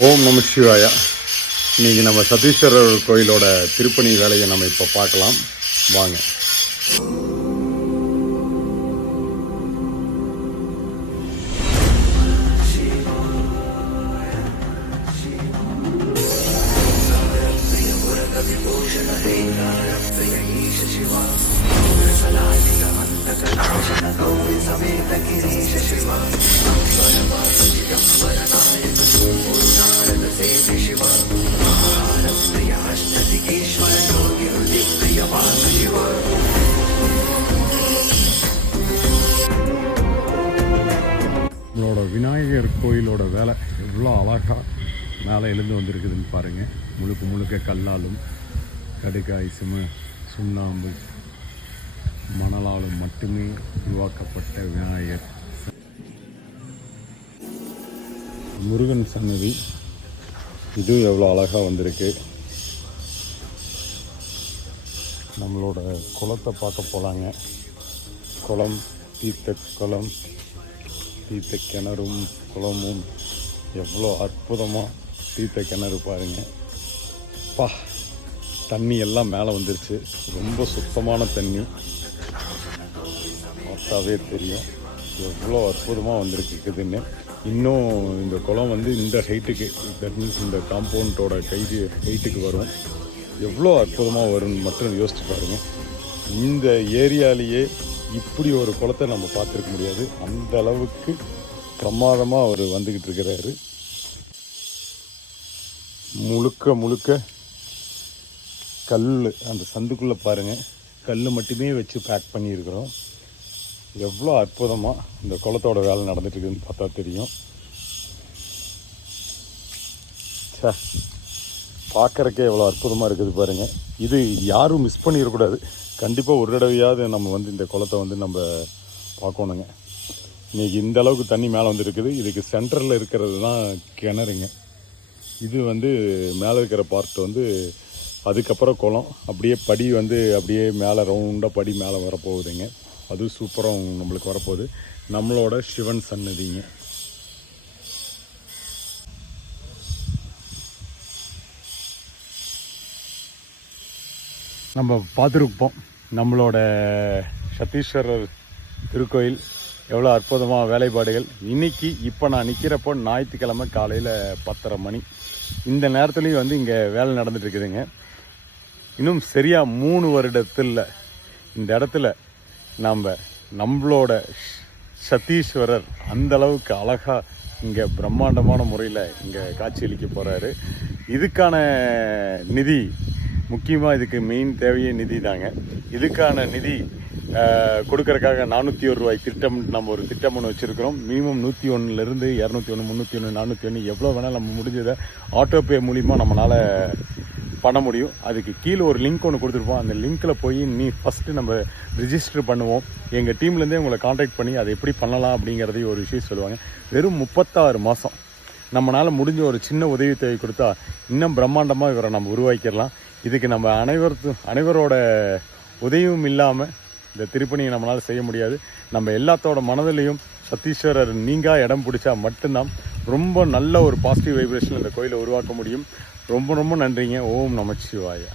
ஓம் நம சிவாயா. இன்னைக்கு நம்ம சதீஸ்வரர் கோயிலோட திருப்பணி வேலையை நம்ம இப்போ பார்க்கலாம். வாங்க. சிவா கோயிலோட வேலை எவ்வளோ அழகாக மேலே எழுந்து வந்திருக்குதுன்னு பாருங்கள் முழுக்க முழுக்க கல்லாலும் கடுக்காய் சிம சுண்ணாம்பு மணலாலும் மட்டுமே உருவாக்கப்பட்ட விநாயகர். முருகன் சன்னதி. இதுவும் எவ்வளோ அழகாக வந்திருக்கு. நம்மளோட குளத்தை பார்க்க போகலாங்க குளம் தீர்த்த குளம் தீர்த்த கிணறும் குளமும் எவ்வளோ அற்புதமாக தீர்த்த கிணறு பாருங்க. பா தண்ணி எல்லாம் மேலே வந்துருச்சு. ரொம்ப சுத்தமான தண்ணி. பார்த்தாவே தெரியும். எவ்வளோ அற்புதமாக வந்திருக்குதுன்னு இன்னும் இந்த குளம் வந்து இந்த ஹைட்டுக்கு தட் மீன்ஸ் இந்த காம்பவுண்டோட கைது ஹைட்டுக்கு வரும். எவ்வளோ அற்புதமாக வரும்னு மட்டும் யோசிச்சு பாருங்கள் இந்த ஏரியாலேயே இப்படி ஒரு குளத்தை நம்ம பார்த்துருக்க முடியாது. அந்த அளவுக்கு பிரமாதமாக அவர் வந்துக்கிட்டு இருக்கிறாரு. முழுக்க முழுக்க கல் அந்த சந்துக்குள்ளே பாருங்கள் கல் மட்டுமே வச்சு பேக் பண்ணியிருக்கிறோம். எவ்வளோ அற்புதமாக இந்த குளத்தோட வேலை நடந்துட்டு இருக்குதுன்னு பார்த்தா தெரியும். ச்சே. பார்க்கறக்கே எவ்வளோ அற்புதமாக இருக்குது பாருங்கள் இது யாரும் மிஸ் பண்ணிடக்கூடாது. கண்டிப்பாக ஒரு தடவையாவது நம்ம வந்து இந்த குளத்தை வந்து நம்ம பார்க்கணுங்க. இன்னைக்கு இந்த அளவுக்கு தண்ணி மேலே வந்துருக்குது. இதுக்கு சென்டரில் இருக்கிறது தான் கிணறுங்க. இது வந்து மேலே இருக்கிற பார்ட் வந்து அதுக்கப்புறம் குளம். அப்படியே படி வந்து அப்படியே மேலே ரவுண்டாக படி மேலே வரப்போகுதுங்க. அது சூப்பராக நம்மளுக்கு வரப்போகுது. நம்மளோட சிவன் சன்னதிங்க நம்ம பார்த்துருப்போம். நம்மளோட சத்தீஸ்வரர் திருக்கோயில் எவ்வளோ அற்புதமாக வேலைப்பாடுகள். இன்னைக்கு இப்போ நான் நிற்கிறப்போ ஞாயிற்றுக்கிழமை காலையில் பத்தரை மணி. இந்த நேரத்துலையும் வந்து இங்கே வேலை நடந்துட்டு இருக்குதுங்க. இன்னும் சரியாக மூணு வருடத்தில் இந்த இடத்துல நாம் நம்மளோட சத்தீஸ்வரர் அந்த அளவுக்கு அழகாக இங்கே பிரம்மாண்டமான முறையில் இங்கே காட்சியளிக்க போகிறாரு இதுக்கான நிதி முக்கியமாக இதுக்கு மெயின் தேவையே நிதி தாங்க. இதுக்கான நிதி கொடுக்கறக்காக நானூற்றி ஒரு ரூபாய் திட்டம் நம்ம ஒரு திட்டம் ஒன்று வச்சுருக்கிறோம். மினிமம் நூற்றி ஒன்றுலேருந்து இரநூத்தி ஒன்று முந்நூற்றி ஒன்று நானூற்றி ஒன்று எவ்வளோ வேணால் நம்ம முடிஞ்சதை ஆட்டோபே மூலிமா நம்மளால் பண்ண முடியும். அதுக்கு கீழே ஒரு லிங்க் ஒன்று கொடுத்துருப்போம். அந்த லிங்க்கில் போய் நீ ஃபஸ்ட்டு நம்ம ரிஜிஸ்டர் பண்ணுவோம். எங்கள் டீம்லேருந்தே உங்களை காண்டாக்ட் பண்ணி அதை எப்படி பண்ணலாம் அப்படிங்கிறதையும் ஒரு விஷயம் சொல்லுவாங்க. வெறும் முப்பத்தாறு மாதம் நம்மளால் முடிஞ்ச ஒரு சின்ன உதவி தேவை கொடுத்தா இன்னும் பிரம்மாண்டமாக இவரை நம்ம உருவாக்கிடலாம். இதுக்கு நம்ம அனைவருக்கு அனைவரோட உதவியும் இல்லாமல் இந்த திருப்பணியை நம்மளால் செய்ய முடியாது. நம்ம எல்லாத்தோட மனதிலையும் சத்தீஸ்வரர் நீங்கா இடம் பிடிச்சா மட்டும்தான் ரொம்ப நல்ல ஒரு பாசிட்டிவ் வைப்ரேஷன் இந்த கோயிலை உருவாக்க முடியும். ரொம்ப ரொம்ப நன்றிங்க. ஓம் நமச்சிவாயா